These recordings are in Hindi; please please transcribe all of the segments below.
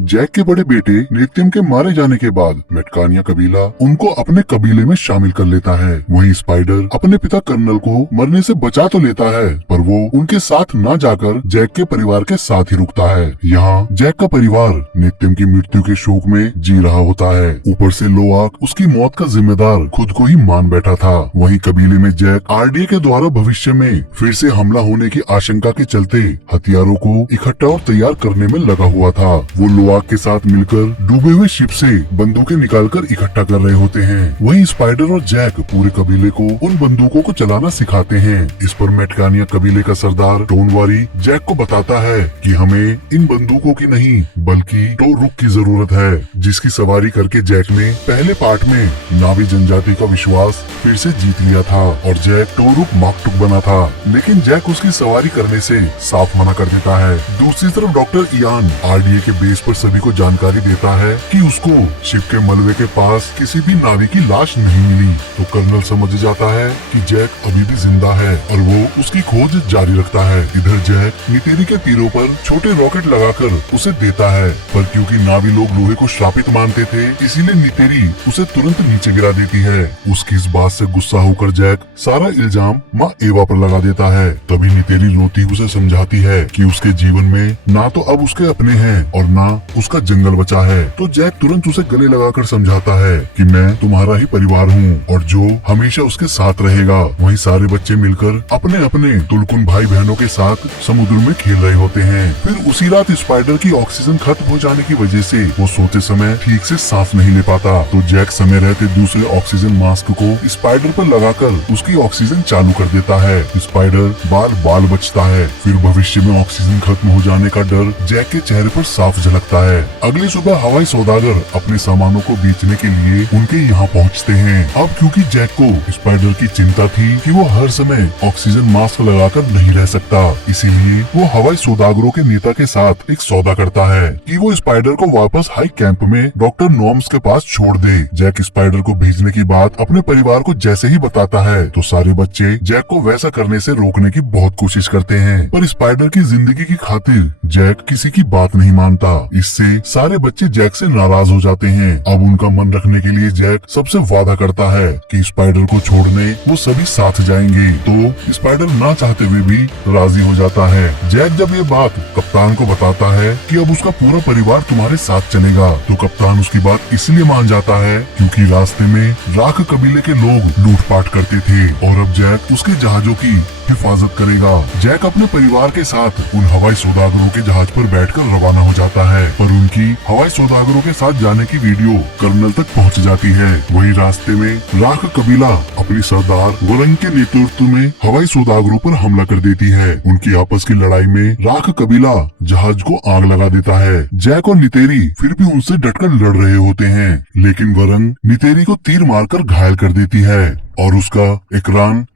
जैक के बड़े बेटे नित्यम के मारे जाने के बाद मेटकानिया कबीला उनको अपने कबीले में शामिल कर लेता है। वहीं स्पाइडर अपने पिता कर्नल को मरने से बचा तो लेता है, पर वो उनके साथ न जाकर जैक के परिवार के साथ ही रुकता है। यहाँ जैक का परिवार नित्यम की मृत्यु के शोक में जी रहा होता है। ऊपर से लोआक उसकी मौत का जिम्मेदार खुद को ही मान बैठा था। वहीं कबीले में जैक आरडीए के द्वारा भविष्य में फिर से हमला होने की आशंका के चलते हथियारों को इकट्ठा और तैयार करने में लगा हुआ था। वो लोआक के साथ मिलकर डूबे हुए शिप से बंदूकें निकालकर इकट्ठा कर रहे होते हैं। वहीं स्पाइडर और जैक पूरे कबीले को उन बंदूकों को चलाना सिखाते हैं। इस पर मेटकानिया कबीले का सरदार टोनवारी जैक को बताता है कि हमें इन बंदूकों की नहीं बल्कि टोरुक की जरूरत है, जिसकी सवारी करके जैक ने पहले पार्ट में नावी जनजाति का विश्वास फिर से जीत लिया था और जैक टोरुक माकटुक बना था। लेकिन जैक उसकी सवारी करने से साफ मना कर देता है। दूसरी तरफ डॉक्टर इयान आरडीए के बेस पर सभी को जानकारी देता है कि उसको शिप के मलबे के पास किसी भी नावी की लाश नहीं मिली। तो कर्नल समझ जाता है कि जैक अभी भी जिंदा है और वो उसकी खोज जारी रखता है। इधर जैक नितेरी के तीरों पर छोटे रॉकेट लगाकर उसे देता है, पर क्योंकि नावी लोग लोहे को श्रापित मानते थे, इसीलिए नितेरी उसे तुरंत नीचे गिरा देती है। उसकी इस बात से गुस्सा होकर जैक सारा इल्जाम माँ एवा पर लगा देता है। तभी नितेरी रोती उसे समझाती है कि उसके जीवन में ना तो अब उसके अपने हैं और ना उसका जंगल बचा है। तो जैक तुरंत उसे गले लगाकर समझाता है कि मैं तुम्हारा ही परिवार हूँ और जो हमेशा उसके साथ रहेगा। वहीं सारे बच्चे मिलकर अपने अपने तुलकुन भाई बहनों के साथ समुद्र में खेल रहे होते हैं। फिर उसी रात स्पाइडर की ऑक्सीजन खत्म हो जाने की वजह से वो सोते समय ठीक से सांस नहीं ले पाता। तो जैक समय रहते दूसरे ऑक्सीजन मास्क को स्पाइडर पर लगाकर उसकी ऑक्सीजन चालू कर देता है। स्पाइडर बाल बाल बचता है। फिर भविष्य में ऑक्सीजन खत्म हो जाने का डर जैक के चेहरे पर साफ झलकता है। अगली सुबह हवाई सौदागर अपने सामानों को बेचने के लिए उनके यहाँ पहुँचते हैं। अब क्योंकि जैक को स्पाइडर की चिंता थी कि वो हर समय ऑक्सीजन मास्क लगाकर नहीं रह सकता, इसीलिए वो हवाई सौदागरों के नेता के साथ एक सौदा करता है कि वो स्पाइडर को वापस हाई कैंप में डॉक्टर नॉर्म्स के पास छोड़ दे। जैक स्पाइडर को भेजने की बात अपने परिवार को जैसे ही बताता है तो सारे बच्चे जैक को वैसा करने से रोकने की बहुत कोशिश करते हैं, पर स्पाइडर की जिंदगी की खातिर जैक किसी की बात नहीं मानता। इससे सारे बच्चे जैक से नाराज हो जाते हैं। अब उनका मन रखने के लिए जैक सबसे वादा करता है कि स्पाइडर को छोड़ने वो सभी साथ जाएंगे। तो स्पाइडर ना चाहते हुए भी राजी हो जाता है। जैक जब ये बात कप्तान को बताता है कि अब उसका पूरा परिवार तुम्हारे साथ चलेगा, तो कप्तान उसकी बात इसलिए मान जाता है क्योंकि रास्ते में राख कबीले के लोग लूटपाट करते थे और अब जैक उसके जहाजों की हिफाजत करेगा। जैक अपने परिवार के साथ उन हवाई सौदागरों के जहाज पर बैठकर रवाना हो जाता है, पर उनकी हवाई सौदागरों के साथ जाने की वीडियो कर्नल तक पहुंच जाती है। वहीं रास्ते में राख कबीला अपनी सरदार वरंग के नेतृत्व में हवाई सौदागरों पर हमला कर देती है। उनकी आपस की लड़ाई में राख कबीला जहाज को आग लगा देता है। जैक और नितेरी फिर भी उनसे डटकर लड़ रहे होते हैं, लेकिन वरंग नितेरी को तीर मारकर घायल कर देती है और उसका इकरान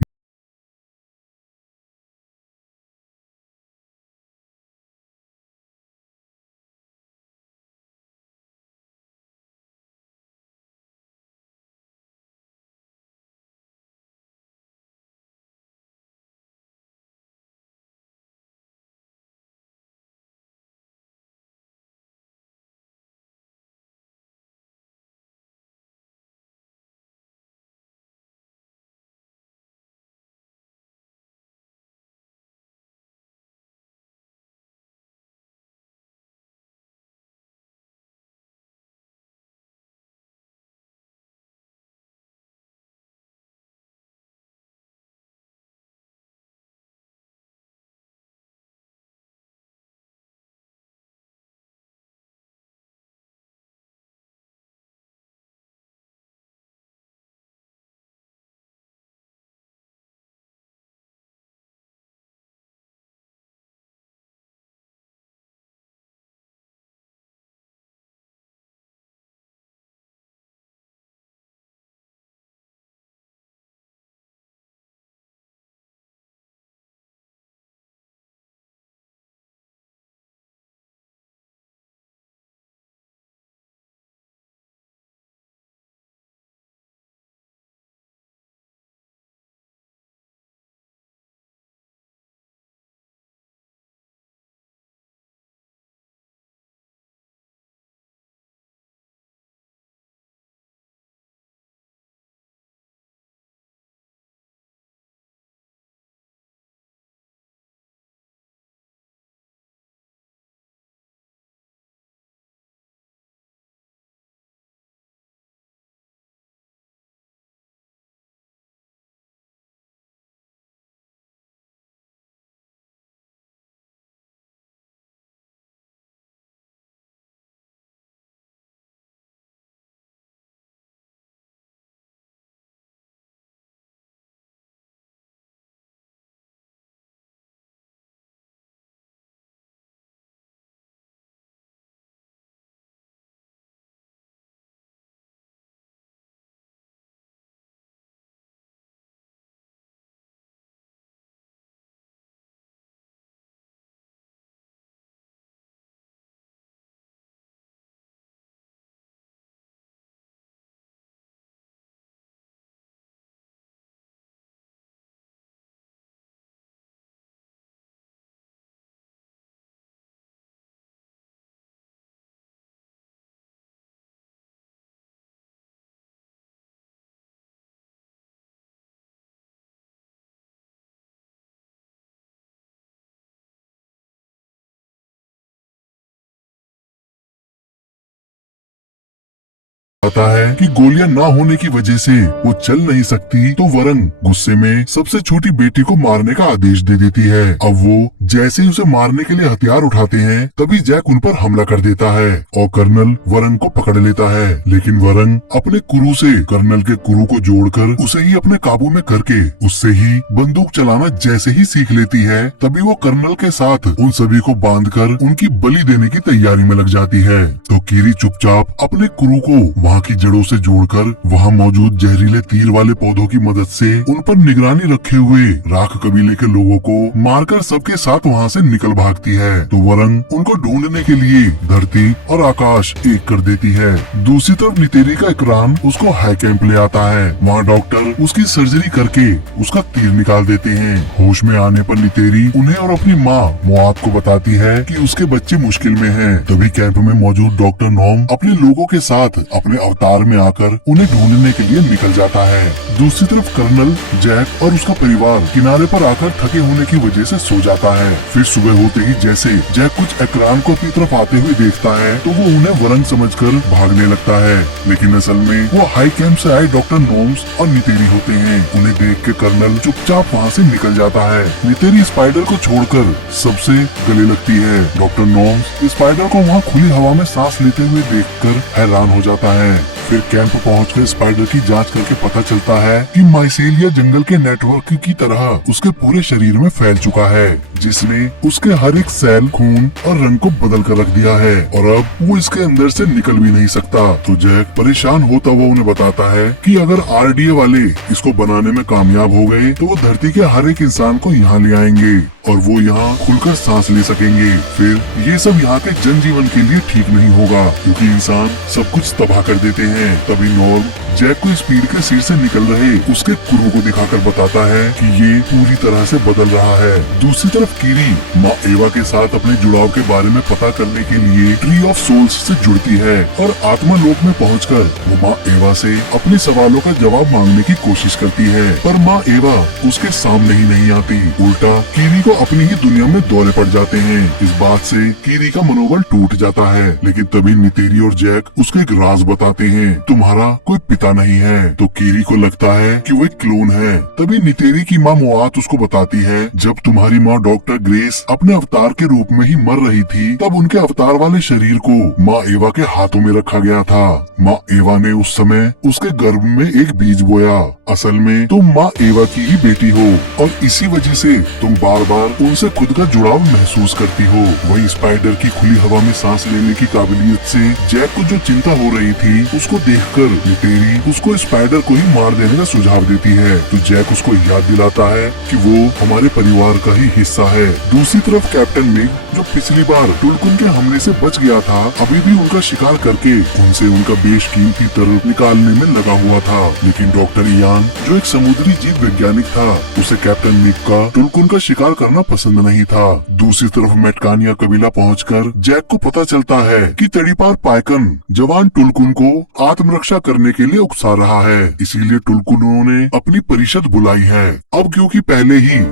पता है कि गोलियां ना होने की वजह से वो चल नहीं सकती, तो वरंग गुस्से में सबसे छोटी बेटी को मारने का आदेश दे देती है। अब वो जैसे ही उसे मारने के लिए हथियार उठाते हैं, तभी जैक उन पर हमला कर देता है और कर्नल वरंग को पकड़ लेता है। लेकिन वरंग अपने कुरु से कर्नल के कुरु को जोड़कर उसे ही अपने काबू में करके उससे ही बंदूक चलाना जैसे ही सीख लेती है, तभी वो कर्नल के साथ उन सभी को बांधकर उनकी बलि देने की तैयारी में लग जाती है। तो कीरी चुपचाप अपने कुरु को वहाँ की जड़ों से जोड़कर वहाँ मौजूद जहरीले तीर वाले पौधों की मदद से उन पर निगरानी रखे हुए राख कबीले के लोगों को मारकर सबके साथ वहाँ से निकल भागती है। तो वरंग उनको ढूंढने के लिए धरती और आकाश एक कर देती है। दूसरी तरफ नितेरी का इकराम उसको हाई कैंप ले आता है। वहाँ डॉक्टर उसकी सर्जरी करके उसका तीर निकाल देते हैं। होश में आने पर नितेरी उन्हें और अपनी माँ मुआत को बताती है कि उसके बच्चे मुश्किल में हैं। तभी कैंप में मौजूद डॉक्टर नॉम अपने लोगों के साथ अपने अवतार में आकर उन्हें ढूंढने के लिए निकल जाता है। दूसरी तरफ कर्नल, जैक और उसका परिवार किनारे पर आकर थके होने की वजह से सो जाता है। फिर सुबह होते ही जैसे जैक कुछ एक्रान को अपनी तरफ आते हुए देखता है, तो वो उन्हें वरंग समझकर भागने लगता है। लेकिन असल में वो हाई कैंप से आए डॉक्टर नोम्स और नितेरी होते हैं। उन्हें देख के कर्नल चुपचाप वहाँ से निकल जाता है। नितेरी स्पाइडर को छोड़कर सबसे गले लगती है। डॉक्टर नोम्स स्पाइडर को वहाँ खुली हवा में सांस लेते हुए देखकर हैरान हो जाता है। फिर कैंप पहुंचकर स्पाइडर की जांच करके पता चलता है कि माइसेलिया जंगल के नेटवर्क की तरह उसके पूरे शरीर में फैल चुका है, जिसने उसके हर एक सेल, खून और रंग को बदल कर रख दिया है और अब वो इसके अंदर से निकल भी नहीं सकता। तो जैक परेशान होता हुआ उन्हें बताता है कि अगर आरडीए वाले इसको बनाने में कामयाब हो गए तो वो धरती के हर एक इंसान को यहाँ ले आएंगे और वो यहाँ खुलकर सांस ले सकेंगे। फिर ये सब यहाँ के जनजीवन के लिए ठीक नहीं होगा, क्योंकि इंसान सब कुछ तबाह कर देते हैं। तभी नॉर्म जैक को स्पीड के सिर से निकल रहे उसके कुरु को दिखाकर बताता है कि ये पूरी तरह से बदल रहा है। दूसरी तरफ कीरी माँ एवा के साथ अपने जुड़ाव के बारे में पता करने के लिए ट्री ऑफ सोल्स से जुड़ती है और आत्मा लोक में पहुंचकर वो माँ एवा से अपने सवालों का जवाब मांगने की कोशिश करती है, पर माँ एवा उसके सामने ही नहीं आती। उल्टा कीरी को अपनी ही दुनिया में दौरे पड़ जाते हैं। इस बात से कीरी का मनोबल टूट जाता है। लेकिन तभी नितेरी और जैक उसको एक राज बताते हैं, तुम्हारा कोई पिता नहीं है। तो कीरी को लगता है कि वो एक क्लोन है। तभी नितेरी की माँ मुआत उसको बताती है, जब तुम्हारी माँ डॉक्टर ग्रेस अपने अवतार के रूप में ही मर रही थी, तब उनके अवतार वाले शरीर को माँ एवा के हाथों में रखा गया था। माँ एवा ने उस समय उसके गर्भ में एक बीज बोया। असल में तुम माँ एवा की ही बेटी हो और इसी वजह से तुम बार बार उनसे खुद का जुड़ाव महसूस करती हो। वही स्पाइडर की खुली हवा में सांस लेने की काबिलियत से जैक को जो चिंता हो रही थी, उसको देखकर नितेरी उसको स्पाइडर को ही मार देने का सुझाव देती है। तो जैक उसको याद दिलाता है कि वो हमारे परिवार का ही हिस्सा है। दूसरी तरफ कैप्टन मिग, जो पिछली बार टुलकुन के हमले से बच गया था, अभी भी उनका शिकार करके उनसे उनका बेशकीमती तरल निकालने में लगा हुआ था। लेकिन डॉक्टर इयान, जो एक समुद्री जीव वैज्ञानिक था, उसे कैप्टन मिग का टुलकुन का शिकार करना पसंद नहीं था। दूसरी तरफ मेटकानिया कबीला पहुंचकर जैक को पता चलता है कि तड़ीपार पाइकन जवान टुलकुन को आत्मरक्षा करने के लिए उकसा रहा है, इसीलिए टुलकुनों ने अपनी परिषद बुलाई है। अब क्योंकि पहले ही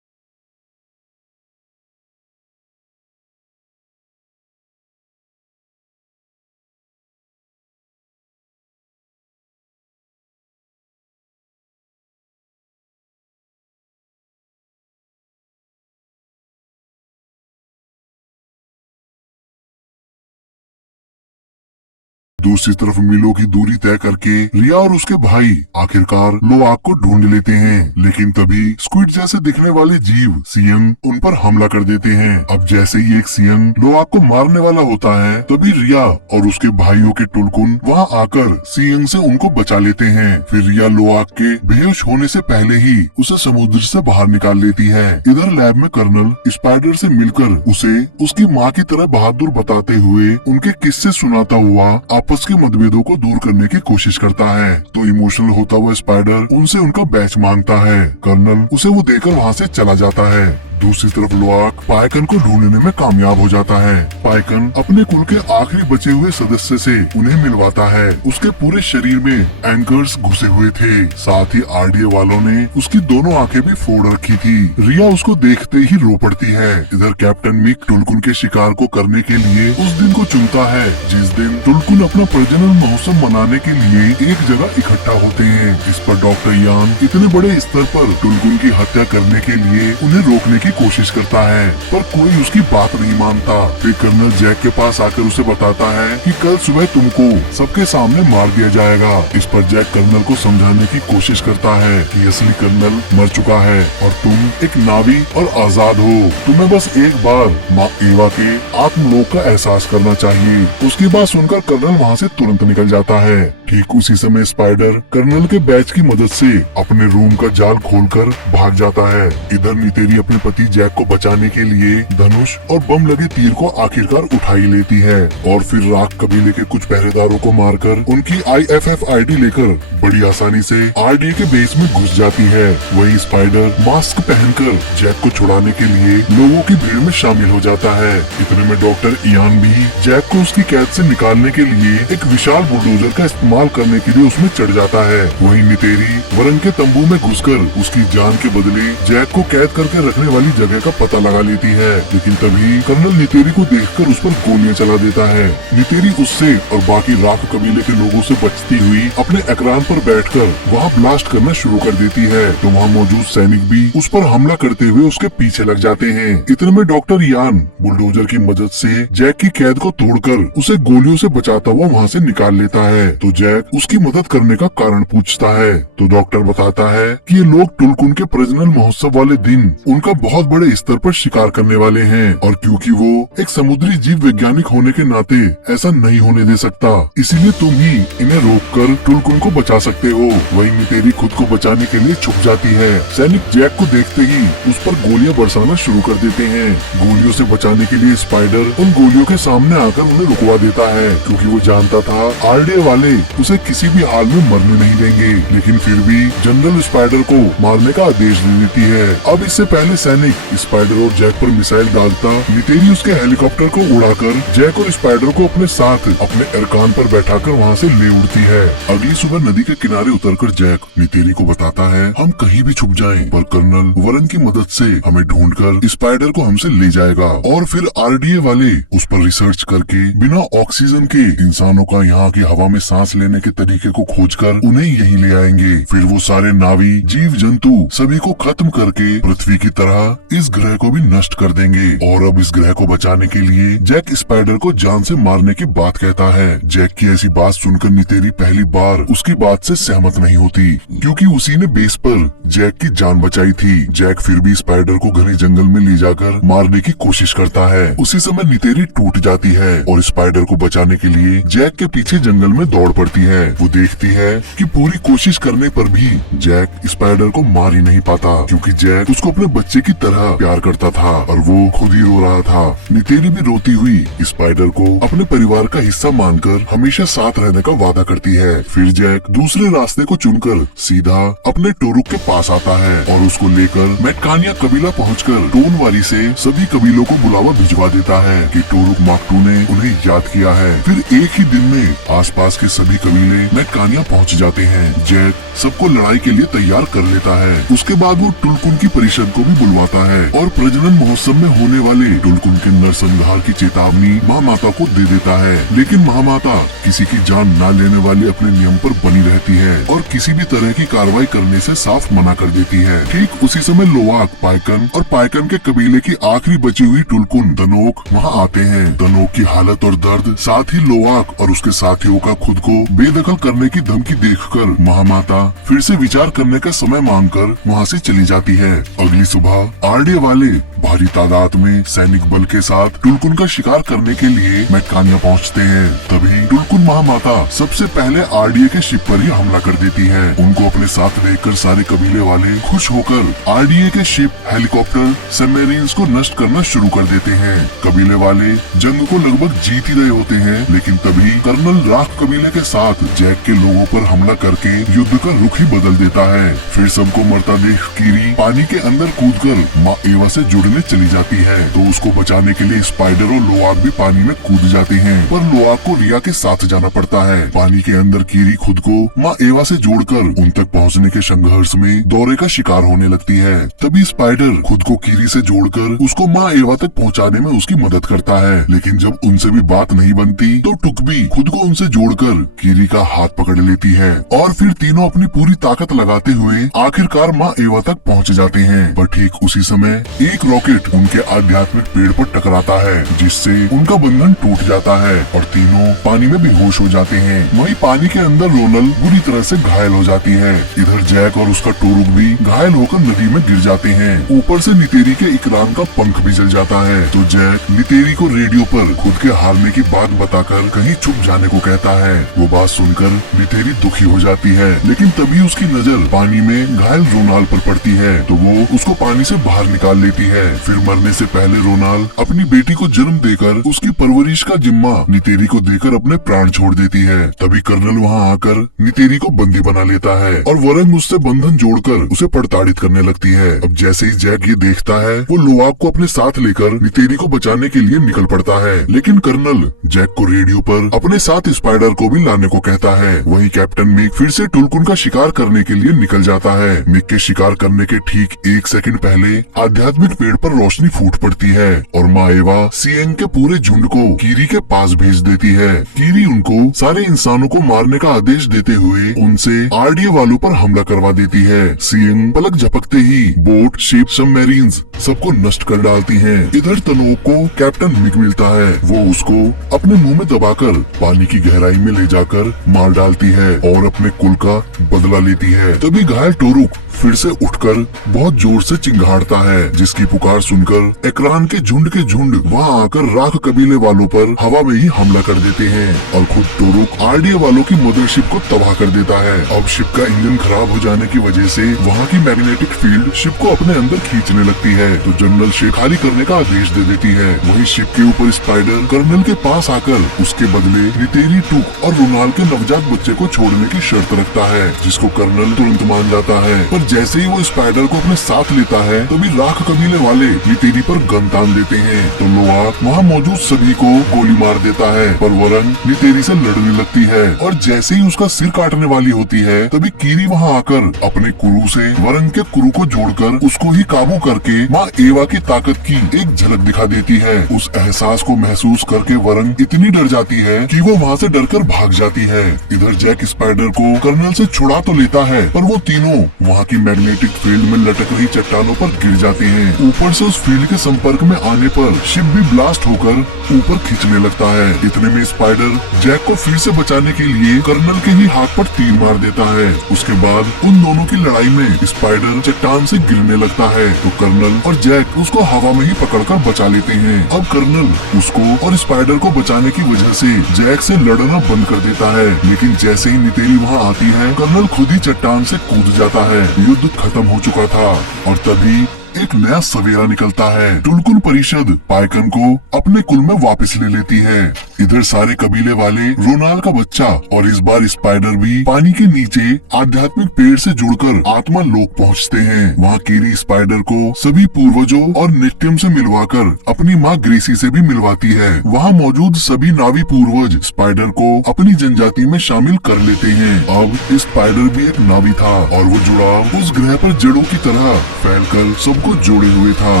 दूसरी तरफ मिलो की दूरी तय करके रिया और उसके भाई आखिरकार लोआक को ढूंढ लेते हैं, लेकिन तभी स्क्विड जैसे दिखने वाले जीव सियंग उन पर हमला कर देते हैं। अब जैसे ही एक सियंग लोआक को मारने वाला होता है, तभी रिया और उसके भाइयों के टुलकुन वहाँ आकर सियंग से उनको बचा लेते हैं। फिर रिया लोआक के बेहोश होने से पहले ही उसे समुद्र से बाहर निकाल लेती है। इधर लैब में कर्नल स्पाइडर से मिलकर उसे उसकी माँ की तरह बहादुर बताते हुए उनके किस्से सुनाता हुआ आपस के मतभेदों को दूर करने की कोशिश करता है। तो इमोशनल होता हुआ स्पाइडर उनसे उनका बैच मांगता है। कर्नल उसे वो देकर वहाँ से चला जाता है। दूसरी तरफ लोआक पाइकन को ढूंढने में कामयाब हो जाता है। पाइकन अपने कुल के आखिरी बचे हुए सदस्य से उन्हें मिलवाता है। उसके पूरे शरीर में एंकर्स घुसे हुए थे। साथ ही आरडीए वालों ने उसकी दोनों आंखें भी फोड़ रखी थी। रिया उसको देखते ही रो पड़ती है। इधर कैप्टन मिक टुलकुन के शिकार को करने के लिए उस दिन को चुनता है जिस दिन टुलकुन अपना प्रजनन महोत्सव मनाने के लिए एक जगह इकट्ठा होते हैं, जिस पर डॉक्टर यान इतने बड़े स्तर पर टुलकुन की हत्या करने के लिए उन्हें रोकने की कोशिश करता है, पर कोई उसकी बात नहीं मानता। फिर कर्नल जैक के पास आकर उसे बताता है कि कल सुबह तुमको सबके सामने मार दिया जाएगा। इस पर जैक कर्नल को समझाने की कोशिश करता है कि असली कर्नल मर चुका है और तुम एक नावी और आजाद हो। तुम्हें बस एक बार माँ एवा के आत्मलोक का एहसास करना चाहिए। उसकी बात सुनकर कर्नल वहाँ से तुरंत निकल जाता है। ठीक उसी समय स्पाइडर कर्नल के बैच की मदद से अपने रूम का जाल खोलकर भाग जाता है। इधर नितेरी अपने पति जैक को बचाने के लिए धनुष और बम लगे तीर को आखिरकार उठा ही लेती है और फिर राख कबीले के कुछ पहरेदारों को मारकर उनकी IFF ID लेकर बड़ी आसानी से आरडीए के बेस में घुस जाती है। वही स्पाइडर मास्क पहनकर जैक को छुड़ाने के लिए लोगों की भीड़ में शामिल हो जाता है। इतने में डॉक्टर इयान भी जैक को उसकी कैद से निकालने के लिए एक विशाल बुलडोजर का इस्तेमाल करने के लिए उसमें चढ़ जाता है। वही नितेरी वरन के तंबू में घुसकर उसकी जान के बदले जैक को कैद करके रखने वाली जगह का पता लगा लेती है, लेकिन तभी कर्नल नितेरी को देखकर उस पर गोलियां चला देता है। नितेरी उससे और बाकी राख कबीले के लोगों से बचती हुई अपने एकरान पर बैठकर वहाँ ब्लास्ट करना शुरू कर देती है। तो वहाँ मौजूद सैनिक भी उस पर हमला करते हुए उसके पीछे लग जाते हैं। इतने में डॉक्टर यान बुलडोजर की मदद से जैक की कैद को तोड़कर उसे गोलियों से बचाता हुआ वहाँ से निकाल लेता है। तो जैक उसकी मदद करने का कारण पूछता है तो डॉक्टर बताता है कि ये लोग टुलकुन के प्रजनन महोत्सव वाले दिन उनका बहुत बड़े स्तर पर शिकार करने वाले हैं और क्योंकि वो एक समुद्री जीव वैज्ञानिक होने के नाते ऐसा नहीं होने दे सकता, इसीलिए तुम ही इन्हें रोककर टुलकुन को बचा सकते हो। वही नितेरी खुद को बचाने के लिए छुप जाती है। सैनिक जैक को देखते ही उस पर गोलियां बरसाना शुरू कर देते हैं। गोलियों से बचाने के लिए स्पाइडर उन गोलियों के सामने आकर उन्हें रुकवा देता है क्योंकि वो जानता था आरडीए वाले उसे किसी भी हाल में मरने नहीं देंगे, लेकिन फिर भी जनरल स्पाइडर को मारने का आदेश दे देती है। अब इससे पहले सैनिक स्पाइडर और जैक पर मिसाइल डालता नितेरी उसके हेलीकॉप्टर को उड़ाकर जैक और स्पाइडर को अपने साथ अपने एरकान पर बैठाकर वहाँ से ले उड़ती है। अगली सुबह नदी के किनारे उतरकर जैक नितेरी को बताता है हम कहीं भी छुप जाएं, पर कर्नल वरन की मदद से हमें ढूंढकर स्पाइडर को हमसे ले जाएगा और फिर आरडीए वाले उस पर रिसर्च करके बिना ऑक्सीजन के इंसानों का यहाँ की हवा में सांस लेने के तरीके को खोजकर उन्हें यहीं ले आएंगे। फिर वो सारे नावी जीव जंतु सभी को खत्म करके पृथ्वी की तरह इस ग्रह को भी नष्ट कर देंगे। और अब इस ग्रह को बचाने के लिए जैक स्पाइडर को जान से मारने की बात कहता है। जैक की ऐसी बात सुनकर नितेरी पहली बार उसकी बात से सहमत नहीं होती क्योंकि उसी ने बेस पर जैक की जान बचाई थी। जैक फिर भी स्पाइडर को घने जंगल में ले जाकर मारने की कोशिश करता है। उसी समय नितेरी टूट जाती है और स्पाइडर को बचाने के लिए जैक के पीछे जंगल में दौड़ पड़ती है। वो देखती है कि पूरी कोशिश करने पर भी जैक स्पाइडर को मार ही नहीं पाता क्योंकि जैक उसको अपने बच्चे की तरह प्यार करता था और वो खुद ही रो रहा था। नितेरी भी रोती हुई स्पाइडर को अपने परिवार का हिस्सा मानकर हमेशा साथ रहने का वादा करती है। फिर जैक दूसरे रास्ते को चुनकर सीधा अपने टोरुक के पास आता है और उसको लेकर मेटकानिया कबीला पहुंचकर टोनवारी से सभी कबीलों को बुलावा भिजवा देता है कि टोरुक माक्टू ने उन्हें याद किया है। फिर एक ही दिन में आसपास के सभी कबीले मेटकानिया पहुंच जाते हैं। जैक सबको लड़ाई के लिए तैयार कर लेता है। उसके बाद वो टुलकुन की परिषद को भी बुलवाता है और प्रजनन महोत्सव में होने वाले टुलकुन के नरसंहार की चेतावनी महामाता को दे देता है। लेकिन महामाता किसी की जान न लेने वाले अपने नियम पर बनी रहती है और किसी भी तरह की कार्रवाई करने से साफ मना कर देती है। ठीक उसी समय लोवाक, पाइकन और पाइकन के कबीले की आखिरी बची हुई टुलकुन दनोक वहाँ आते हैं। दनोक की हालत और दर्द, साथ ही लोवाक और उसके साथियों का खुद को बेदखल करने की धमकी देखकर महामाता फिर से विचार करने का समय मांगकर वहाँ से चली जाती है। अगली सुबह आरडीए वाले भारी तादाद में सैनिक बल के साथ टुलकुन का शिकार करने के लिए मेटकानिया पहुँचते हैं। तभी टुलकुन महामाता सबसे पहले आरडीए के शिप पर ही हमला कर देती है। उनको अपने साथ देखकर सारे कबीले वाले खुश होकर आरडीए के शिप, हेलीकॉप्टर, सबमरीन्स को नष्ट करना शुरू कर देते हैं। कबीले वाले जंग को लगभग जीत ही रहे होते हैं, लेकिन तभी कर्नल राख कबीले के साथ जैक के लोगों पर हमला करके युद्ध का रुख ही बदल देता है। फिर सबको मरता देख कीरी पानी के अंदर कूदकर माँ एवा से जुड़ने चली जाती है, तो उसको बचाने के लिए स्पाइडर और लोआक भी पानी में कूद जाते हैं, पर लोआक को रिया के साथ जाना पड़ता है। पानी के अंदर कीरी खुद को माँ एवा से जोड़कर उन तक पहुँचने के संघर्ष में दौरे का शिकार होने लगती है। तभी स्पाइडर खुद को कीरी से जोड़कर उसको माँ एवा तक पहुँचाने में उसकी मदद करता है, लेकिन जब उनसे भी बात नहीं बनती तो टुकबी खुद को उनसे जोड़कर कीरी का हाथ पकड़ लेती है और फिर तीनों अपनी पूरी ताकत लगाते हुए आखिरकार माँ एवा तक पहुँच जाते हैं। पर ठीक उसी समय एक रॉकेट उनके आध्यात्मिक पेड़ पर टकराता है, जिससे उनका बंधन टूट जाता है और तीनों पानी में बेहोश हो जाते हैं। वहीं पानी के अंदर रोनल बुरी तरह से घायल हो जाती है। इधर जैक और उसका टोरुक भी घायल होकर नदी में गिर जाते हैं। ऊपर से नितेरी के इकराम का पंख भी जल जाता है, तो जैक नितेरी को रेडियो पर खुद के हारने की बात बताकर कहीं छुप जाने को कहता है। वो बात सुनकर नितेरी दुखी हो जाती है, लेकिन तभी उसकी नजर पानी में घायल रोनाल पर पड़ती है, तो वो उसको पानी से बाहर निकाल लेती है। फिर मरने से पहले रोनाल अपनी बेटी को जन्म देकर उसकी परवरिश का जिम्मा नितेरी को देकर अपने प्राण छोड़ देती है। तभी कर्नल वहाँ आकर नितेरी को बंदी बना लेता है और वरंग उससे बंधन जोड़कर उसे प्रताड़ित करने लगती है। अब जैसे ही जैक ये देखता है, वो लोआक को अपने साथ लेकर नितेरी को बचाने के लिए निकल पड़ता है, लेकिन कर्नल जैक को रेडियो पर अपने साथ स्पाइडर को भी लाने को कहता है। वहीं कैप्टन मिक फिर से टुलकुन का शिकार करने के लिए निकल जाता है। मिक के शिकार करने के ठीक 1 सेकंड पहले आध्यात्मिक पेड़ पर रोशनी फूट पड़ती है और माँ एवा सियंग के पूरे झुंड को कीरी के पास भेज देती है। कीरी उनको सारे इंसानों को मारने का आदेश देते हुए उनसे आरडीए वालों पर हमला करवा देती है। सियंग पलक झपकते ही बोट, शिप, सबमरीन्स सबको नष्ट कर डालती है। इधर तनोक को कैप्टन मिक मिलता है। वो उसको अपने मुंह में दबाकर पानी की गहराई में ले जाकर मार डालती है और अपने कुल का बदला लेती है। तभी घायल टोरुक फिर से उठकर बहुत जोर से चिंगाड़ता है, जिसकी पुकार सुनकर एकरान के झुंड वहाँ आकर राख कबीले वालों पर हवा में ही हमला कर देते हैं और खुद टोरुक आरडीए वालों की मदरशिप को तबाह कर देता है। अब शिप का इंजन खराब हो जाने की वजह से वहाँ की मैग्नेटिक फील्ड शिप को अपने अंदर खींचने लगती है, तो जनरल शिप खाली करने का आदेश दे देती है। वही शिप के ऊपर स्पाइडर कर्नल के पास आकर उसके बदले नितेरी, टुक और रोनाल के नवजात बच्चे को छोड़ने की शर्त रखता है, जिसको कर्नल तुरंत मान जाता है। पर जैसे ही वो स्पाइडर को अपने साथ लेता है, तभी राख कबीले वाले नितेरी पर गन तान देते हैं, तो लोआक वहाँ मौजूद सभी को गोली मार देता है। पर वरंग नितेरी से लड़ने लगती है और जैसे ही उसका सिर काटने वाली होती है, तभी कीरी वहाँ आकर अपने कुरु से वरंग के कुरु को जोड़कर उसको ही काबू करके माँ एवा की ताकत की एक झलक दिखा देती है। उस एहसास को महसूस करके वरंग इतनी डर जाती है कि वो वहाँ से डरकर भाग जाती है। इधर जैक स्पाइडर को कर्नल से छुड़ा तो लेता है, पर वो तीनों वहाँ की मैग्नेटिक फील्ड में लटक रही चट्टानों पर गिर जाते हैं। ऊपर से उस फील्ड के संपर्क में आने पर शिप भी ब्लास्ट होकर ऊपर खींचने लगता है। इतने में स्पाइडर जैक को फिर से बचाने के लिए कर्नल के ही हाथ पर तीर मार देता है। उसके बाद उन दोनों की लड़ाई में स्पाइडर चट्टान से गिरने लगता है, तो कर्नल और जैक उसको हवा में ही पकड़कर बचा लेते हैं। अब कर्नल उसको और स्पाइडर को बचाने की वजह से जैक से लड़ना बंद कर देता है, लेकिन जैसे ही नितेरी वहाँ आती है, कर्नल खुद ही चट्टान से कूद जाता है। युद्ध खत्म हो चुका था और तभी एक नया सवेरा निकलता है। टुलकुन परिषद पाइकन को अपने कुल में वापस ले लेती है। इधर सारे कबीले वाले रोनाल का बच्चा और इस बार स्पाइडर भी पानी के नीचे आध्यात्मिक पेड़ से जुड़कर आत्मा लोक पहुंचते हैं। वहाँ कीरी स्पाइडर को सभी पूर्वजों और नित्यम से मिलवाकर अपनी माँ ग्रेसी से भी मिलवाती है। वहाँ मौजूद सभी नावी पूर्वज स्पाइडर को अपनी जनजाति में शामिल कर लेते हैं। अब स्पाइडर भी एक नावी था और वो जुड़ाव उस ग्रह पर जड़ों की तरह फैलकर सबको जोड़े हुए था।